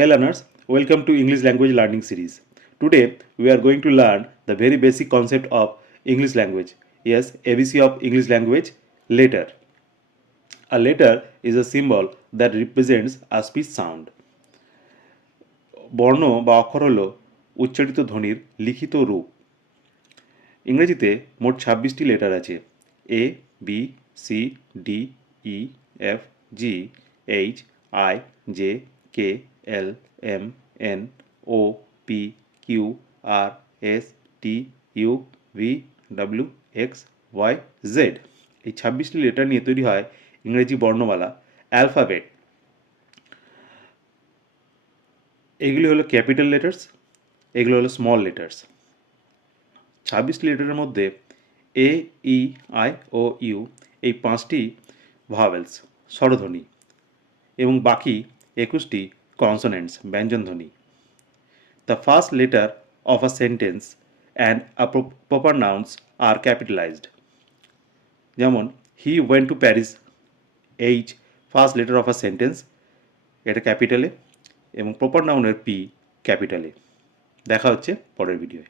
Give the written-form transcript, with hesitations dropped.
Hey learners, welcome to English language learning series. Today we are going to learn the very basic concept of English language. Yes, ABC of English language, letter. A letter is a symbol that represents a speech sound. বর্ণ বা অক্ষর হল উচ্চারিত ধ্বনির লিখিত রূপ। ইংরেজিতে মোট 26টি লেটার আছে। A, B, C, D, E, F, G, H, I, J, K, L, M, N, O, P, Q, R, S, T, U, V, W, X, Y, Z. এই 26টি লেটার নিয়ে তৈরি হয় ইংরেজি বর্ণমালা, অ্যালফাবেট। এগুলি হলো ক্যাপিটাল লেটার্স, এগুলো হলো স্মল লেটার্স। 26টি লেটারের মধ্যে এ, ই, আই ও ইউ এই 5টি ভাওয়েলস স্বরধ্বনি এবং বাকি 21টি কনসোনেন্টস ব্যঞ্জনধ্বনি। The first letter of a sentence and a proper nouns are capitalised. যেমন he went to Paris, H first letter of a sentence, এটা ক্যাপিটালে, এবং প্রপার নাউনের পি ক্যাপিটালে। দেখা হচ্ছে পরের ভিডিওয়ে।